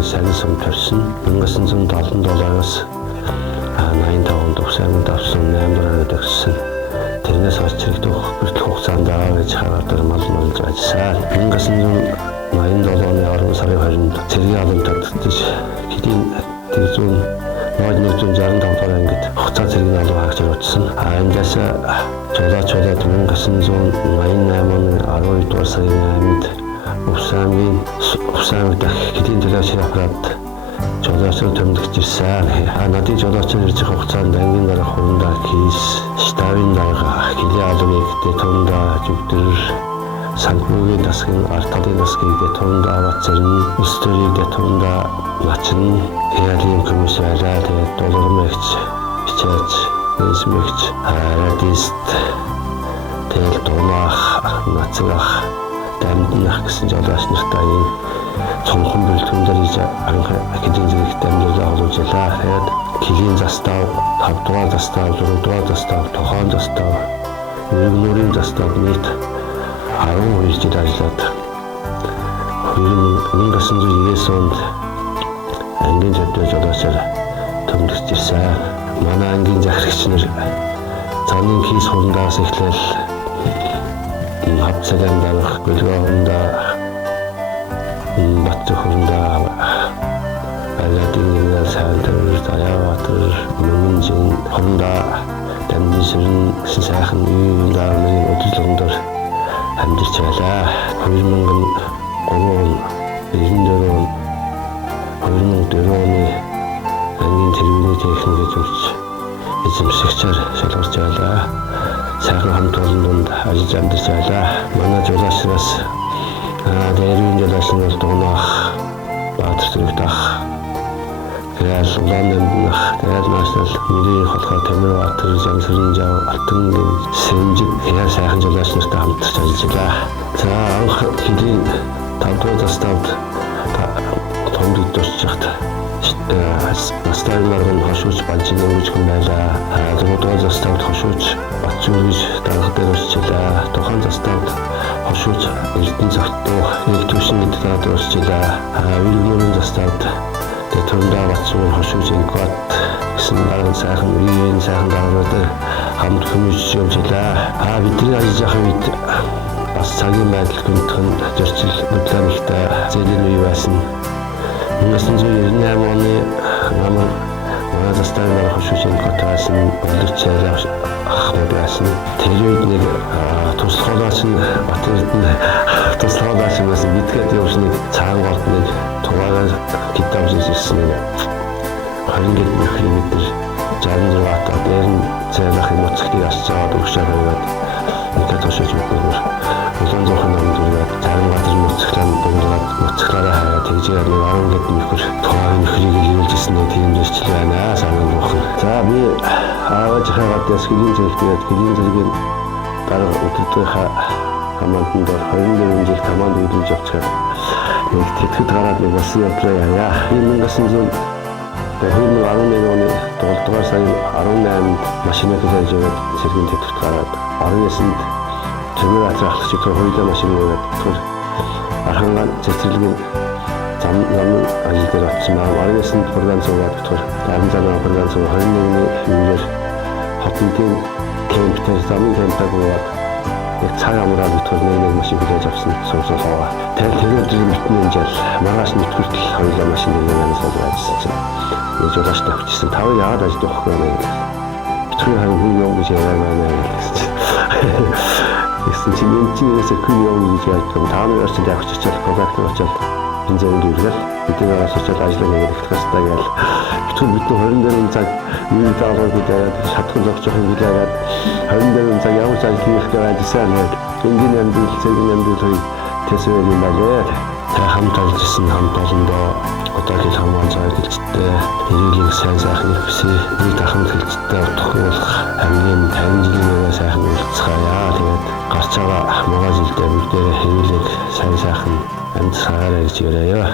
Улаанбаатарын Сайн сум төрсөн 1977-аас 85 онд Увсайманд авсан 8 дараагаар төгссөн. Тэрнээс хойш чирэгдэх хүртэл хугацаанд гэж хараад мал малж ажилласан. 1987 оны 10 сарын 20-нд цэргийн албан татдагч хэдийн тэгзүүн 165 дугаар ангид хугацаа цэргийн албан хаагчаар утсан. Эндээс жолоочдод 1988 оны 12 дугаар сарын 8-нд Увсаймын дах хэдийн төлөөсийн аппарат жолоочроо томдогч ирсэн. Надын жолоочроо ирж байгаа хугацаанд ангийн дараах хурандаа кейс, штабын дарга, хилийн албаныг дээтундаа жүгдэр, санхүүгийн засгийн ард талын засгийг дээтундаа аваад зэрнэ, өстөрийг дээтундаа начин, хяалийн комисс байлаа. Тэгээд дулгармагч, хичээж, нээсмэгч, радист, тэл дунаах, нацгах, дамднах гэсэн жолооч нартай цонхон бэлтгэн дээр анх академик зэрэгт амжилтаа олуулжээ. Тэгээд килийн застав, 5 дугаар застав, 6 дугаар застав, тохон застав, нүүрийн застав нийт 12 жил ажиллаад 1990 онд ангийн зөвдөө жолоочоор томдогч ирсэн. Манай ангийн захирагч нар цааны кейс хурандаас эхлээл хавцагийн дарах, гөлгөөндөө Батцах хурандаа Аладдин сайнтар Аяаватар Мөнжин хурандаа дамжирн гэсэн сайхан үеийн дармын өдөрлөндөр амьдарч байлаа. 2003 он 2004 оны ангийн тэрбумын техникийн зөвч эзэмшигчээр шалгарч байлаа. Сайхан хамт олон донд ажиллаж амьдарч байлаа. Манай жолоочроос дээрийн жолоочнол дуунах, Баатар зэрэгдэх, Гэрэл Улаанбаатар, Гэрэл Наашнл, Нэрийн холхоо Тэмэрбаатар, Жамсрын жав, Алтангийн Сэмжиг яар сайхан жолооч нартай хамтарч ажиллажээ. За анх хэдийн 5 дугаар заставд томдогч дурччихт Настайгаар нь хошууч банчин өргөж хүн байлаа. 4 дугаар заставд хошууч Батчуурж дарга дээр урьдчилаа. Тохон заставд хошууч Эрдэнэ цагтуу нэг түвшин гэдэгт урьдчилаа. Үргүнөрийн заставд Дээтундаа Батчуур хошууч Инкват гэсэн дарга сайхан үеийн сайхан даргууд хамт хүмүүж явжлаа. Бидний ажиллаж байгаа үед бас цагийн байдал гүнтхэн зөрчил бүдлэмжтэй зэлийн үе байсан. 1998 оны намар манай заставын хошууч Инкват байсан боловчээр ахмад байсан. Тэр үед нэг туслахаач нь Бат Эрдэнэ туслахаач байсан бидгээд явсан нэг цагаан голд нэг тугаараа гитавж ирсэн нэг 20 гээд нөхрийг бид 66 та дээр нь цайлах юм уцхтыг асч аваад өгшөө байгаад ингээд хошууч биднэр улаан зурхын намд үргээд царин газар мөцгөлэн дундаад мөцгөлөөрөө хаяа тэгжээр нэг 10 гээд нөхөр тугаараа нөхрийг илүүлжсэн нэг тийм зөрчил байна санаа нөхөр. За би аавынхаа гадаас хэлийн зэрэгтээд хэлийн зэргийн дарга өдөртийнхаа команданд 24 жил команд үйлдвэж явчихад нэг тэтгэд гараад нэг болсон явдлаа яа. 1911 оны 7 дугаар сарын 18-нд машинаа төлөж яваад цэргийн тэтгэвт гараад 19-нд Тэмэрбаатар ахлагч төр хоёулаа машин аваад тэр архангаа цэцэрлэгийн зам ажил дээр очсон байна. 19-нд програм зураад тэр гарын замын програм зур 21-ний үеэр хотын кемптэй замын кемптэй болоод яг цаг амраад тэр нэг машин хүлээж авсан суусаа. Тэгээд бүтэн хэмжээл маргааш нэтгэртэл хоёулаа машин нэрээр суулгаад ажилласан чинь нэг жолооч тавьчихсан. Тав яагаад ажиллах вэ? Бидний харин хүн юм гэж яриа байна гэсэн чинь. Гэсэн чинь энэ чинээс хүн юм гэж ярьдаг. Тааны очиж явчихчаал продактор очоод энэ зэрэг дүүргэл бидний очиж ажиллах нэг хэвчтэй гэл. Бидний 20 дөрвөн цаг юу даалгавар гэдэг шатхан зогсож байгаа юм гэлээд 20 дөрвөн цаг ямар цаг хийх гэж ажилласан нэг энгийн амьдрал цэгийн амьдрал тэсвэр юм байна. Та хамт ажилласан хамт олондоо одоогийн хамгаан цай гэлжтэй эрүүлэг сайн сайхан их хүсье нэг дахин хэлцтэй тохиолох хамгийн 50 жилийн сайхан уулзцаая. Тэгээд гарч байгаа магазинтай бүгдээ эрүүлэг сайн сайхан амьд саарай гэж яриа.